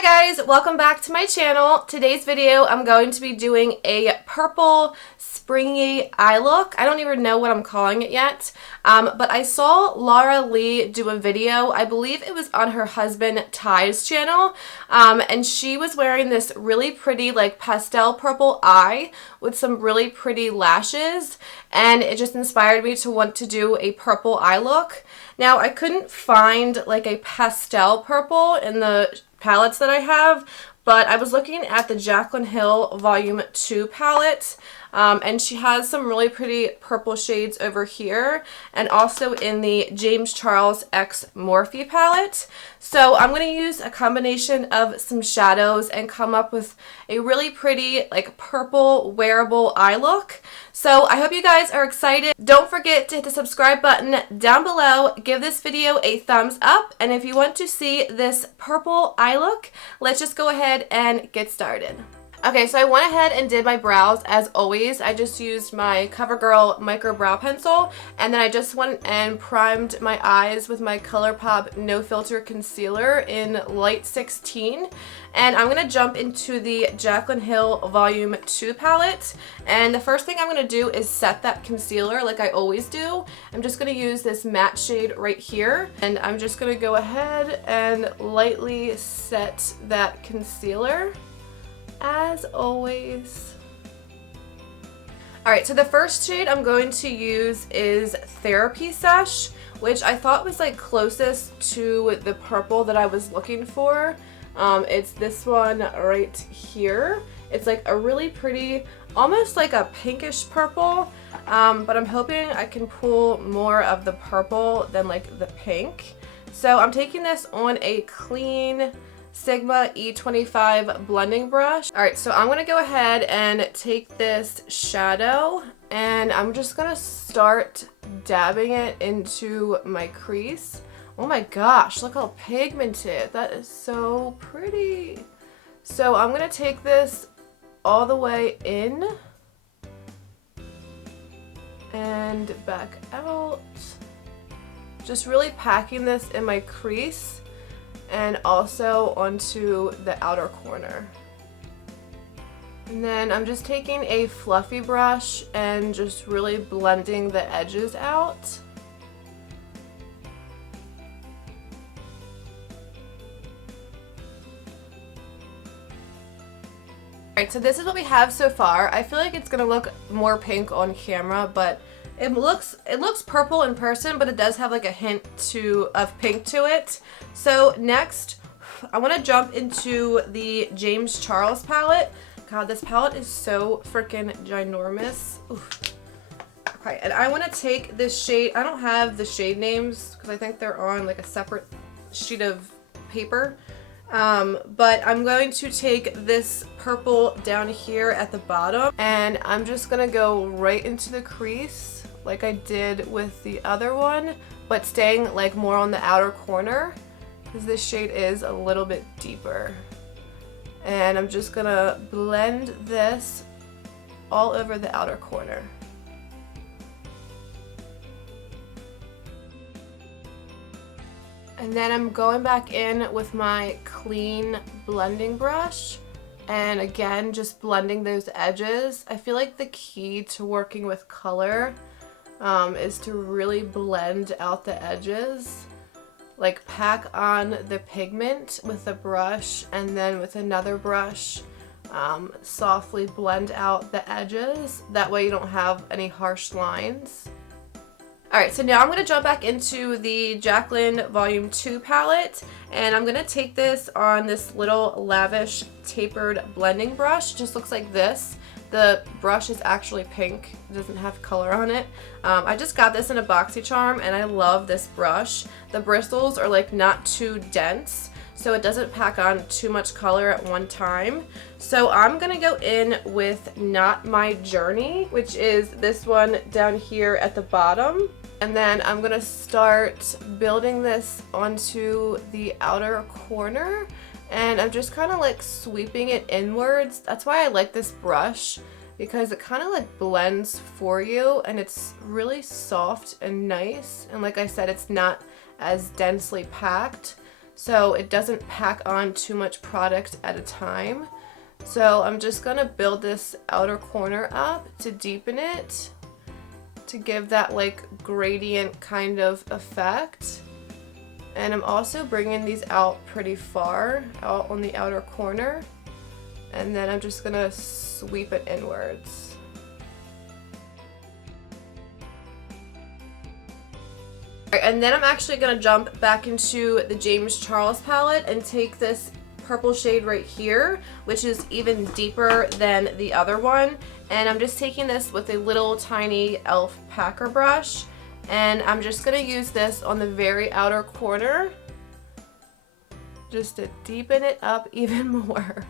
Hi guys, welcome back to my channel. Today's video I'm going to be doing a purple springy eye look. I don't even know what I'm calling it yet, but I saw Laura Lee do a video. I believe it was on her husband Ty's channel, and she was wearing this really pretty like pastel purple eye with some really pretty lashes, and it just inspired me to want to do a purple eye look. Now I couldn't find like a pastel purple in the palettes that I have, but I was looking at the Jaclyn Hill Volume 2 palette, and she has some really pretty purple shades over here, and also in the James Charles X Morphe palette. So I'm going to use a combination of some shadows and come up with a really pretty like purple wearable eye look. So I hope you guys are excited. Don't forget to hit the subscribe button down below, give this video a thumbs up, and if you want to see this purple eye look, let's just go ahead and get started. Okay, so I went ahead and did my brows as always. I just used my CoverGirl micro brow pencil, and then I just went and primed my eyes with my ColourPop No Filter Concealer in Light 16. And I'm going to jump into the Jaclyn Hill Volume 2 palette, and the first thing I'm going to do is set that concealer like I always do. I'm just going to use this matte shade right here, and I'm just going to go ahead and lightly set that concealer as always. Alright, so the first shade I'm going to use is Therapy Sesh, which I thought was like closest to the purple that I was looking for. It's this one right here. It's like a really pretty, almost like a pinkish purple, but I'm hoping I can pull more of the purple than like the pink. So I'm taking this on a clean Sigma E25 blending brush. Alright, so I'm going to go ahead and take this shadow, and I'm just going to start dabbing it into my crease. Oh my gosh, look how pigmented. That is so pretty. So I'm going to take this all the way in and back out. Just really packing this in my crease and also onto the outer corner. And then I'm just taking a fluffy brush and just really blending the edges out. Alright, so this is what we have so far. I feel like it's gonna look more pink on camera, but it looks purple in person, but it does have like a hint of pink to it. So next, I want to jump into the James Charles palette. God, this palette is so freaking ginormous. Oof. Okay, and I want to take this shade. I don't have the shade names because I think they're on like a separate sheet of paper. But I'm going to take this purple down here at the bottom, and I'm just gonna go right into the crease like I did with the other one, but staying like more on the outer corner because this shade is a little bit deeper. And I'm just gonna blend this all over the outer corner. And then I'm going back in with my clean blending brush, and again just blending those edges. I feel like the key to working with color is to really blend out the edges. Like pack on the pigment with a brush, and then with another brush softly blend out the edges. That way you don't have any harsh lines. Alright, so now I'm going to jump back into the Jaclyn Volume 2 palette, and I'm going to take this on this little lavish tapered blending brush. It just looks like this. The brush is actually pink. It doesn't have color on it. I just got this in a BoxyCharm, and I love this brush. The bristles are like not too dense, so it doesn't pack on too much color at one time. So I'm going to go in with Not My Journey, which is this one down here at the bottom. And then I'm going to start building this onto the outer corner. And I'm just kind of like sweeping it inwards. That's why I like this brush, because it kind of like blends for you, and it's really soft and nice. And like I said, it's not as densely packed. so it doesn't pack on too much product at a time. So I'm just gonna build this outer corner up to deepen it, to give that like gradient kind of effect. And I'm also bringing these out pretty far, out on the outer corner. And then I'm just gonna sweep it inwards. Alright, and then I'm actually gonna jump back into the James Charles palette and take this purple shade right here, which is even deeper than the other one. And I'm just taking this with a little tiny e.l.f. packer brush, and I'm just gonna use this on the very outer corner just to deepen it up even more.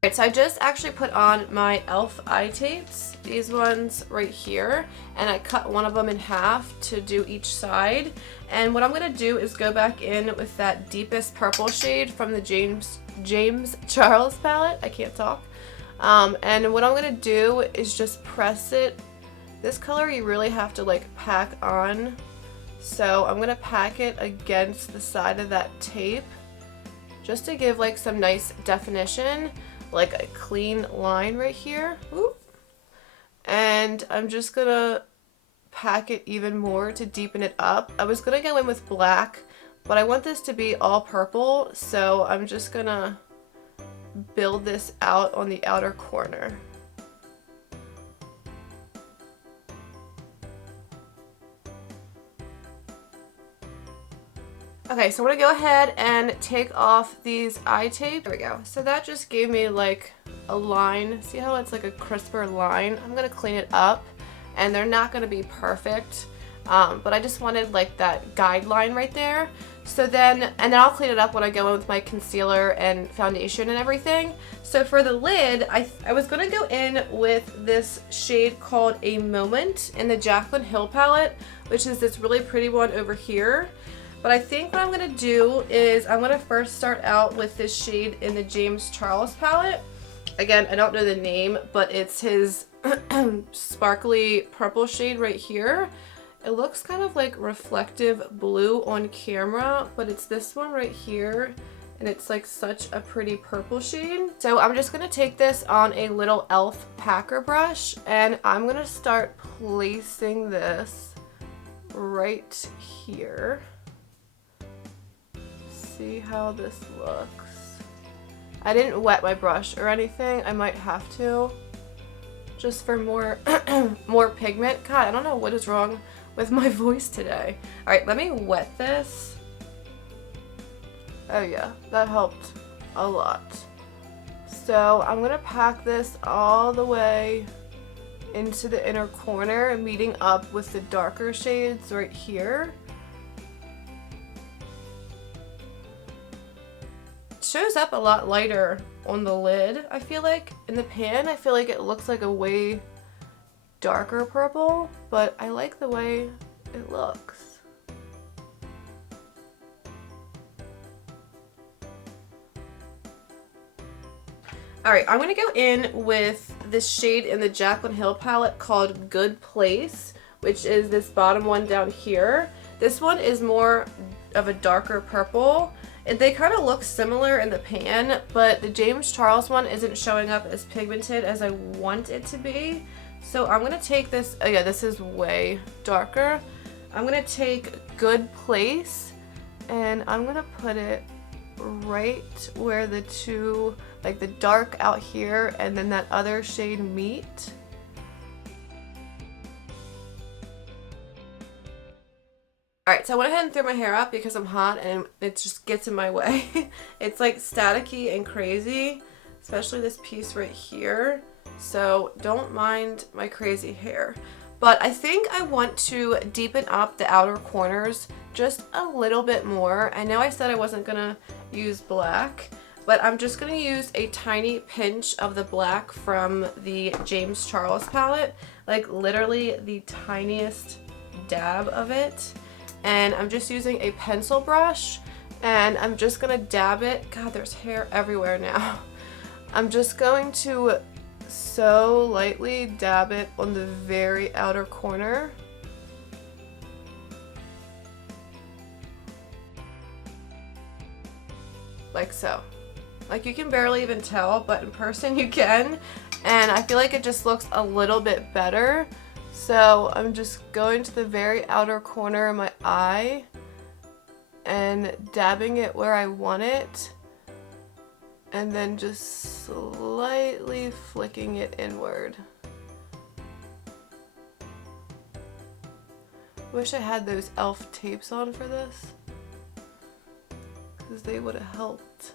Alright, so I just actually put on my e.l.f. eye tapes, these ones right here, and I cut one of them in half to do each side. And what I'm going to do is go back in with that deepest purple shade from the James Charles palette. I can't talk. And what I'm going to do is just press it. This color you really have to like pack on. So I'm going to pack it against the side of that tape just to give like some nice definition, like a clean line right here. Ooh. And I'm just gonna pack it even more to deepen it up. I was gonna go in with black, but I want this to be all purple, so I'm just gonna build this out on the outer corner. Okay, so I'm gonna go ahead and take off these eye tape. There we go. So that just gave me like a line. See how it's like a crisper line? I'm gonna clean it up, and they're not gonna be perfect, but I just wanted like that guideline right there. So then, and then I'll clean it up when I go in with my concealer and foundation and everything. So for the lid, I was gonna go in with this shade called A Moment in the Jaclyn Hill palette, which is this really pretty one over here. But I think what I'm going to do is I'm going to first start out with this shade in the James Charles palette. Again, I don't know the name, but it's his sparkly purple shade right here. It looks kind of like reflective blue on camera, but it's this one right here, and it's like such a pretty purple shade. So I'm just going to take this on a little e.l.f. packer brush, and I'm going to start placing this right here. See how this looks. I didn't wet my brush or anything. I might have to, just for more more pigment. God, I don't know what is wrong with my voice today. All right, let me wet this. Oh yeah, that helped a lot. So I'm gonna pack this all the way into the inner corner, meeting up with the darker shades right here. Shows up a lot lighter on the lid, I feel like. In the pan, I feel like it looks like a way darker purple, but I like the way it looks. Alright, I'm going to go in with this shade in the Jaclyn Hill palette called Good Place, which is this bottom one down here. This one is more of a darker purple. They kind of look similar in the pan, but the James Charles one isn't showing up as pigmented as I want it to be. So I'm going to take this, oh yeah, this is way darker. I'm going to take Good Place, and I'm going to put it right where the two, like the dark out here and then that other shade meet. Alright, so I went ahead and threw my hair up because I'm hot and it just gets in my way. It's like staticky and crazy, especially this piece right here. So don't mind my crazy hair. But I think I want to deepen up the outer corners just a little bit more. I know I said I wasn't going to use black, but I'm just going to use a tiny pinch of the black from the James Charles palette. Like literally the tiniest dab of it. and I'm just using a pencil brush, and I'm just gonna dab it. God, there's hair everywhere now. I'm just going to so lightly dab it on the very outer corner. Like so. Like, you can barely even tell, but in person you can. And I feel like it just looks a little bit better. So I'm just going to the very outer corner of my eye and dabbing it where I want it. And then just slightly flicking it inward. Wish I had those e.l.f. tapes on for this, because they would have helped.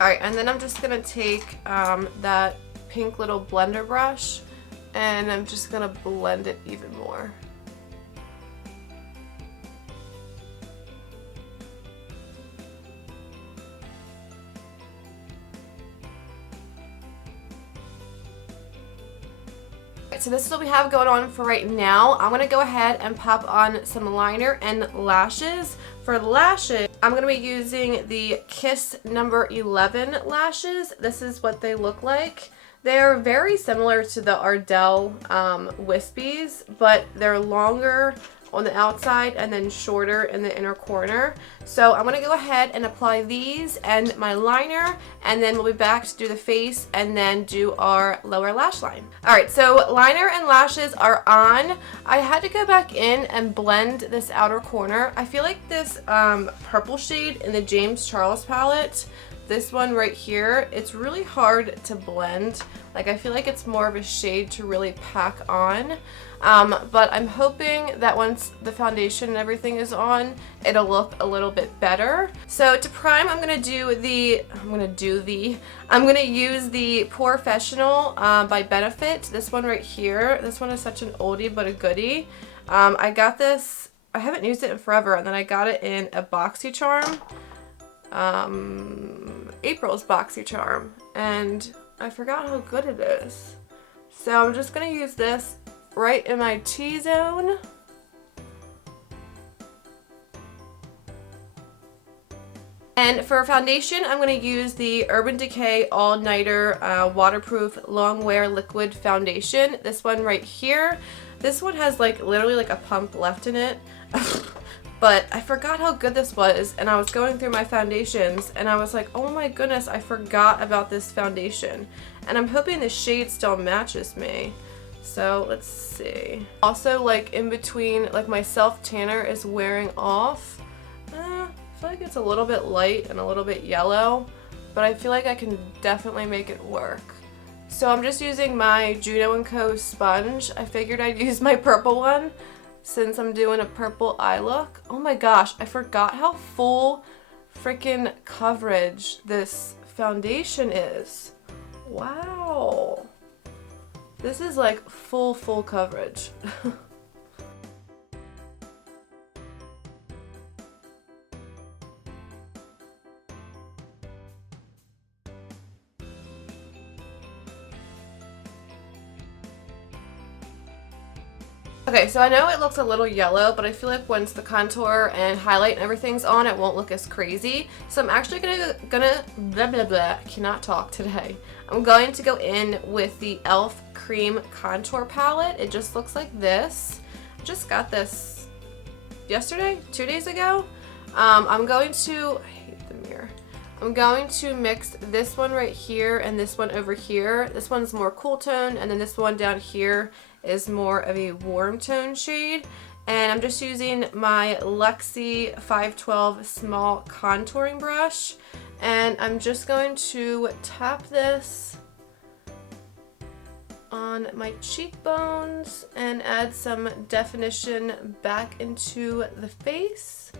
Alright, and then I'm just going to take that pink little blender brush, and I'm just going to blend it even more. So this is what we have going on for right now. I'm going to go ahead and pop on some liner and lashes. For lashes, I'm going to be using the Kiss number 11 lashes. This is what they look like. They're very similar to the Ardell wispies, but they're longer on the outside and then shorter in the inner corner. So I'm going to go ahead and apply these and my liner, and then we'll be back to do the face and then do our lower lash line. Alright, so liner and lashes are on. I had to go back in and blend this outer corner. I feel like this purple shade in the James Charles palette, this one right here, it's really hard to blend. Like, I feel like it's more of a shade to really pack on. But I'm hoping that once the foundation and everything is on, it'll look a little bit better. So to prime, I'm gonna use the Professional by Benefit. This one right here. This one is such an oldie but a goodie. I got this, I haven't used it in forever, and then I got it in a BoxyCharm. April's BoxyCharm, and I forgot how good it is. So I'm just gonna use this right in my T-zone. And for foundation, I'm going to use the Urban Decay All Nighter Waterproof Long Wear Liquid Foundation. This one right here. This one has like literally like a pump left in it. But I forgot how good this was, and I was going through my foundations and I was like, oh my goodness, I forgot about this foundation. And I'm hoping the shade still matches me. So let's see. Also, like in between, like my self tanner is wearing off. I feel like it's a little bit light and a little bit yellow, but I feel like I can definitely make it work. So I'm just using my Juno & Co. sponge. I figured I'd use my purple one since I'm doing a purple eye look. Oh my gosh, I forgot how full freaking coverage this foundation is. Wow. This is like full coverage. Okay, so I know it looks a little yellow, but I feel like once the contour and highlight and everything's on, it won't look as crazy. So I'm actually gonna blah blah blah, I cannot talk today. I'm going to go in with the e.l.f. Cream Contour Palette. It just looks like this. I just got this yesterday, 2 days ago. I'm going to, I hate the mirror. I'm going to mix this one right here and this one over here. This one's more cool tone, and then this one down here is more of a warm tone shade. And I'm just using my Luxie 512 small contouring brush, and I'm just going to tap this on my cheekbones and add some definition back into the face.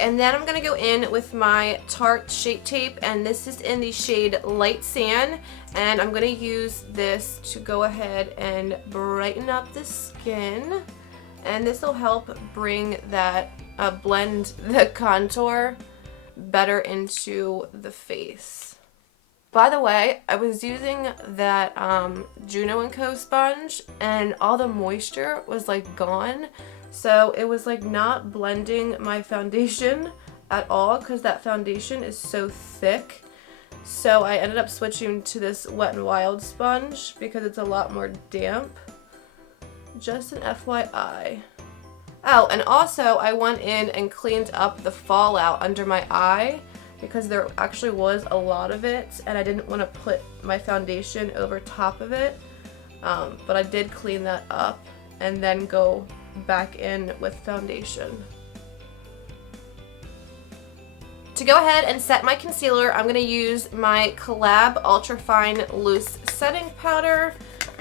And then I'm going to go in with my Tarte Shape Tape, and this is in the shade Light Sand, and I'm going to use this to go ahead and brighten up the skin, and this will help bring that, blend the contour better into the face. By the way, I was using that Juno & Co sponge, and all the moisture was like gone. So it was like not blending my foundation at all because that foundation is so thick. So I ended up switching to this Wet n Wild sponge because it's a lot more damp. Just an FYI. Oh, and also I went in and cleaned up the fallout under my eye because there actually was a lot of it and I didn't want to put my foundation over top of it. But I did clean that up and then go back in with foundation. To go ahead and set my concealer, I'm going to use my Collab Ultra Fine Loose Setting Powder.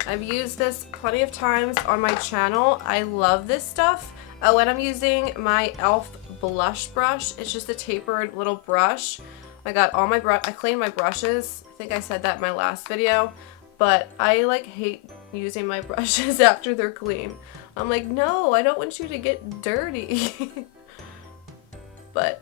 I've used this plenty of times on my channel. I love this stuff. Oh, and I'm using my e.l.f. blush brush. It's just a tapered little brush. I got all my I cleaned my brushes. I think I said that in my last video, but I like hate using my brushes after they're clean. I'm like, no, I don't want you to get dirty. But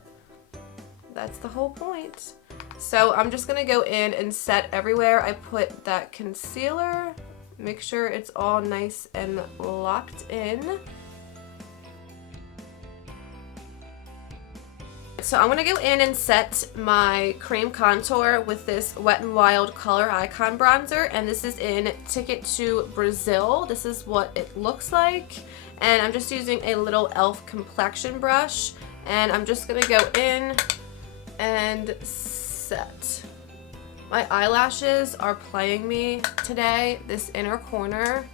that's the whole point. So I'm just gonna go in and set everywhere I put that concealer. Make sure it's all nice and locked in. So I'm going to go in and set my cream contour with this Wet n Wild Color Icon Bronzer, and this is in Ticket to Brazil. This is what it looks like, and I'm just using a little e.l.f. complexion brush, and I'm just going to go in and set. My eyelashes are playing me today. This inner corner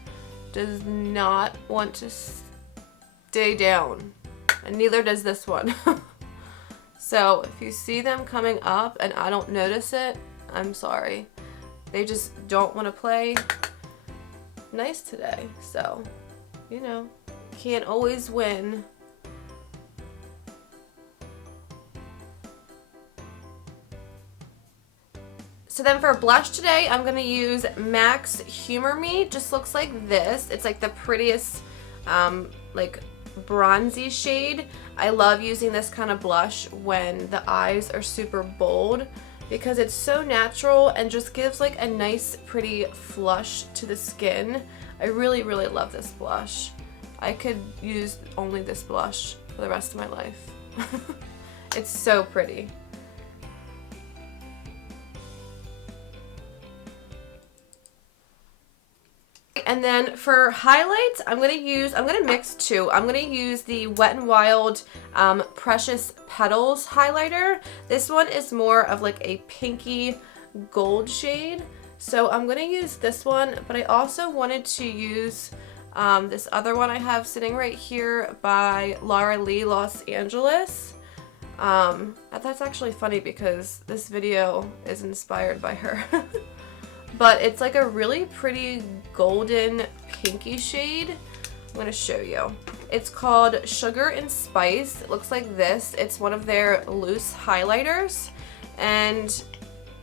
does not want to stay down, and neither does this one. So if you see them coming up and I don't notice it, I'm sorry. They just don't want to play nice today. So, you know, can't always win. So then for blush today, I'm going to use MAC's Humor Me. Just looks like this. It's like the prettiest, like bronzy shade. I love using this kind of blush when the eyes are super bold because it's so natural and just gives like a nice pretty flush to the skin. I really, really love this blush. I could use only this blush for the rest of my life. It's so pretty. And then for highlights, I'm gonna mix two. I'm gonna use the Wet n Wild Precious Petals highlighter. This one is more of like a pinky gold shade. So I'm gonna use this one, but I also wanted to use this other one I have sitting right here by Laura Lee Los Angeles. That's actually funny because this video is inspired by her. But it's like a really pretty golden pinky shade. I'm going to show you. It's called Sugar and Spice. It looks like this. It's one of their loose highlighters. And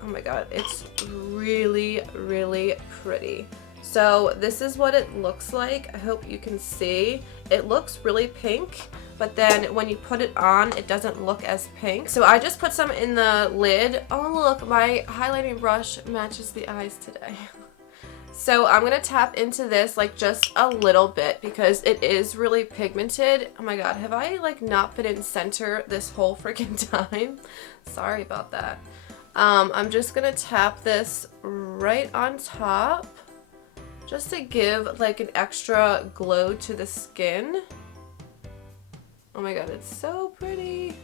oh my god, it's really, really pretty. So this is what it looks like. I hope you can see. It looks really pink, but then when you put it on, it doesn't look as pink. So I just put some in the lid. Oh look, my highlighting brush matches the eyes today. So I'm gonna tap into this like just a little bit because it is really pigmented. Oh my god, have I like not been in center this whole freaking time? Sorry about that. I'm just gonna tap this right on top just to give like an extra glow to the skin. Oh my god, it's so pretty.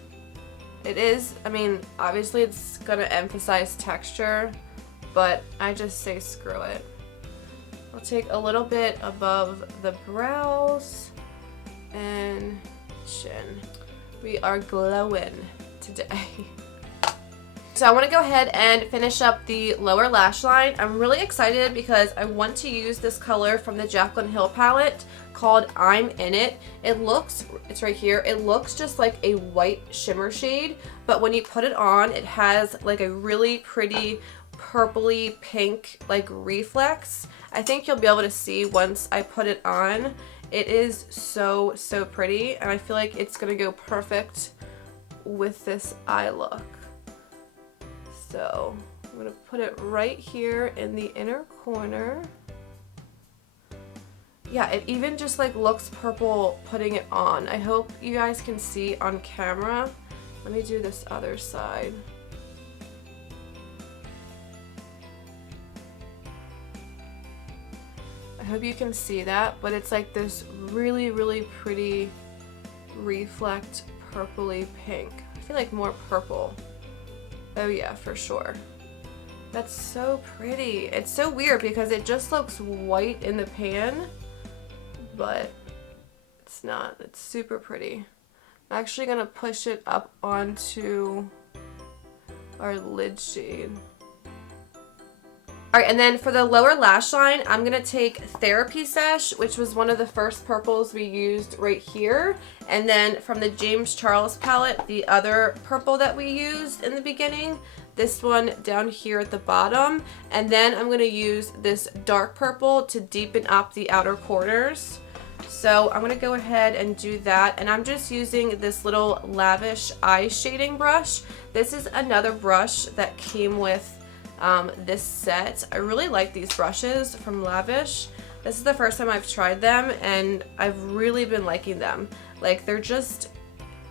It is, I mean, obviously it's gonna emphasize texture, but I just say screw it. I'll take a little bit above the brows and chin. We are glowing today. So I want to go ahead and finish up the lower lash line. I'm really excited because I want to use this color from the Jaclyn Hill palette called I'm In It. It's right here, it looks just like a white shimmer shade, but when you put it on, it has like a really pretty purpley pink like reflex. I think you'll be able to see once I put it on. It is so pretty, and I feel like it's gonna go perfect with this eye look. So I'm gonna put it right here in the inner corner. Yeah, it even just like looks purple putting it on. I hope you guys can see on camera. Let me do this other side. I hope you can see that, but it's like this really pretty reflect purpley pink. I feel like more purple. Oh yeah, for sure. That's so pretty. It's so weird because it just looks white in the pan, but it's not. It's super pretty. I'm actually gonna push it up onto our lid shade. Alright, and then for the lower lash line, I'm gonna take Therapy Sesh, which was one of the first purples we used right here. And then from the James Charles palette, the other purple that we used in the beginning, this one down here at the bottom. And then I'm gonna use this dark purple to deepen up the outer corners. So I'm gonna go ahead and do that, and I'm just using this little Lavish eye shading brush. This is another brush that came with this set. I really like these brushes from Lavish. This is the first time I've tried them, and I've really been liking them. Like, they're just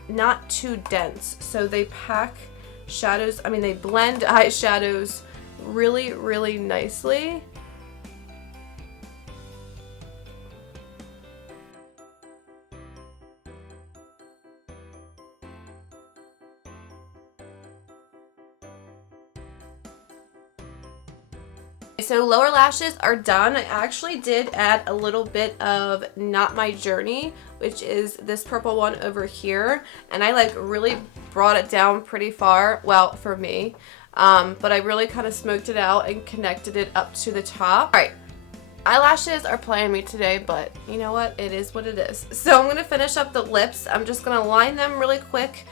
not too dense, so they pack shadows, I mean they blend eyeshadows really nicely. So lower lashes are done. I actually did add a little bit of Not My Journey, which is this purple one over here, and I like really brought it down pretty far, well, for me, but I really kind of smoked it out and connected it up to the top. All right, eyelashes are playing me today, but you know what, it is what it is. So I'm gonna finish up the lips. I'm just gonna line them really quick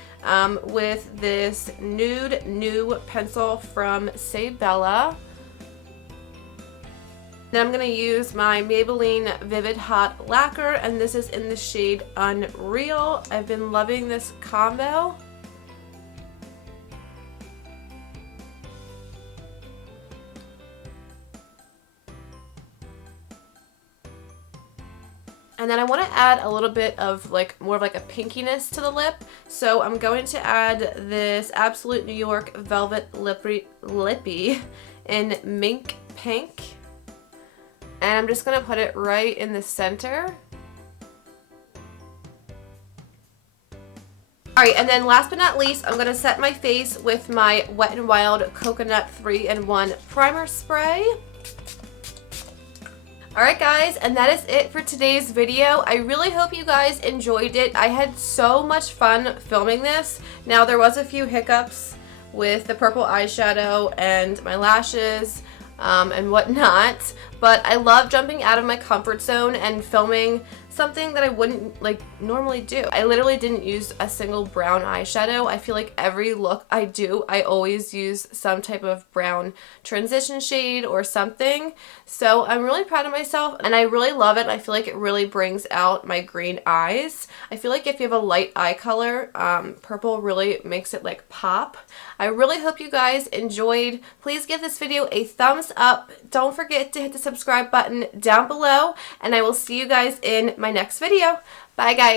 with this Nude New pencil from Say Bella. Then I'm going to use my Maybelline Vivid Hot Lacquer, and this is in the shade Unreal. I've been loving this combo. And then I want to add a little bit of like more of like a pinkiness to the lip. So I'm going to add this Absolute New York Velvet Lippy in Mink Pink. And I'm just going to put it right in the center. Alright, and then last but not least, I'm going to set my face with my Wet n Wild Coconut 3-in-1 Primer Spray. Alright guys, and that is it for today's video. I really hope you guys enjoyed it. I had so much fun filming this. Now, there was a few hiccups with the purple eyeshadow and my lashes and whatnot, but I love jumping out of my comfort zone and filming something that I wouldn't like normally do. I literally didn't use a single brown eyeshadow. I feel like every look I do, I always use some type of brown transition shade or something. So I'm really proud of myself, and I really love it. I feel like it really brings out my green eyes. I feel like if you have a light eye color, purple really makes it like pop. I really hope you guys enjoyed. Please give this video a thumbs up. Don't forget to hit the subscribe button down below, and I will see you guys in my next video. Bye guys.